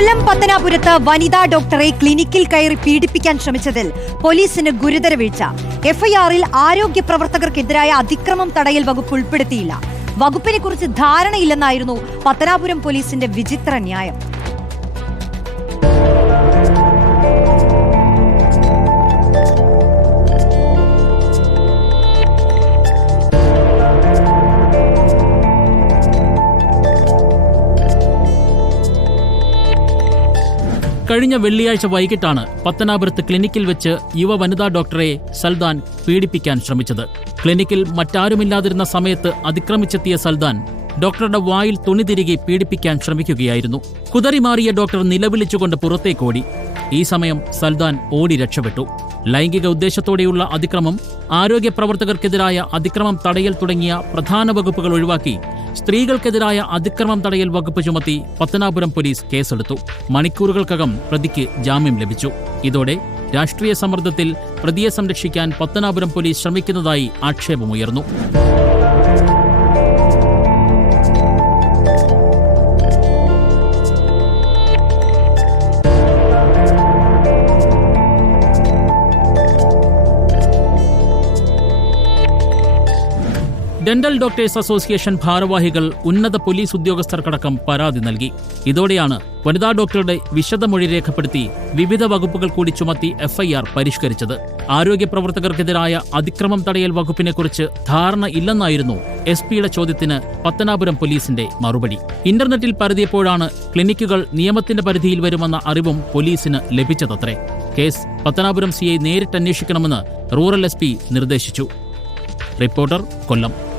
കൊല്ലം പത്തനാപുരത്ത് വനിതാ ഡോക്ടറെ ക്ലിനിക്കിൽ കയറി പീഡിപ്പിക്കാൻ ശ്രമിച്ചതിൽ പോലീസിന് ഗുരുതര വീഴ്ച. എഫ്ഐആറിൽ ആരോഗ്യ പ്രവർത്തകർക്കെതിരായ അതിക്രമം തടയൽ വകുപ്പ് ഉൾപ്പെടുത്തിയില്ല. വകുപ്പിനെ കുറിച്ച് ധാരണയില്ലെന്നായിരുന്നു പത്തനാപുരം പോലീസിന്റെ വിചിത്ര ന്യായം. കഴിഞ്ഞ വെള്ളിയാഴ്ച വൈകിട്ടാണ് പത്തനാപുരത്ത് ക്ലിനിക്കിൽ വെച്ച് യുവ വനിതാ ഡോക്ടറെ സൽദാൻ പീഡിപ്പിക്കാൻ ശ്രമിച്ചത്. ക്ലിനിക്കിൽ മറ്റാരുമില്ലാതിരുന്ന സമയത്ത് അതിക്രമിച്ചെത്തിയ സൽദാൻ ഡോക്ടറുടെ വായിൽ തുണി തിരികെ പീഡിപ്പിക്കാൻ ശ്രമിക്കുകയായിരുന്നു. കുതറിമാറിയ ഡോക്ടർ നിലവിളിച്ചുകൊണ്ട് പുറത്തേക്കോടി ഈ സമയം സൽദാൻ ഓടി രക്ഷപ്പെട്ടു. ലൈംഗിക ഉദ്ദേശത്തോടെയുള്ള അതിക്രമം ആരോഗ്യ പ്രവർത്തകർക്കെതിരായ അതിക്രമം തടയൽ തുടങ്ങിയ പ്രധാന വകുപ്പുകൾ ഒഴിവാക്കി സ്ത്രീകൾക്കെതിരായ അതിക്രമം തടയൽ വകുപ്പ് ചുമത്തി പത്തനാപുരം പോലീസ് കേസെടുത്തു. മണിക്കൂറുകൾക്കകം പ്രതിക്ക് ജാമ്യം ലഭിച്ചു. ഇതോടെ രാഷ്ട്രീയ സമ്മർദ്ദത്തിൽ പ്രതിയെ സംരക്ഷിക്കാൻ പത്തനാപുരം പോലീസ് ശ്രമിക്കുന്നതായി ആക്ഷേപമുയർന്നു. ഡെന്റൽ ഡോക്ടേഴ്സ് അസോസിയേഷൻ ഭാരവാഹികൾ ഉന്നത പോലീസ് ഉദ്യോഗസ്ഥർക്കടക്കം പരാതി നൽകി. ഇതോടെയാണ് വനിതാ ഡോക്ടറുടെ വിശദമൊഴി രേഖപ്പെടുത്തി വിവിധ വകുപ്പുകൾ കൂടി ചുമത്തി എഫ്ഐആർ പരിഷ്കരിച്ചത്. ആരോഗ്യ പ്രവർത്തകർക്കെതിരായ അതിക്രമം തടയൽ വകുപ്പിനെക്കുറിച്ച് ധാരണ ഇല്ലെന്നായിരുന്നു എസ് പിയുടെ ചോദ്യത്തിന് പത്തനാപുരം പോലീസിന്റെ മറുപടി. ഇന്റർനെറ്റിൽ പരതിയപ്പോഴാണ് ക്ലിനിക്കുകൾ നിയമത്തിന്റെ പരിധിയിൽ വരുമെന്ന അറിവും പോലീസിന് ലഭിച്ചതത്രേ. കേസ് പത്തനാപുരം സിഐ നേരിട്ട് അന്വേഷിക്കണമെന്ന് റൂറൽ എസ് നിർദ്ദേശിച്ചു. റിപ്പോർട്ടർ കൊല്ലം.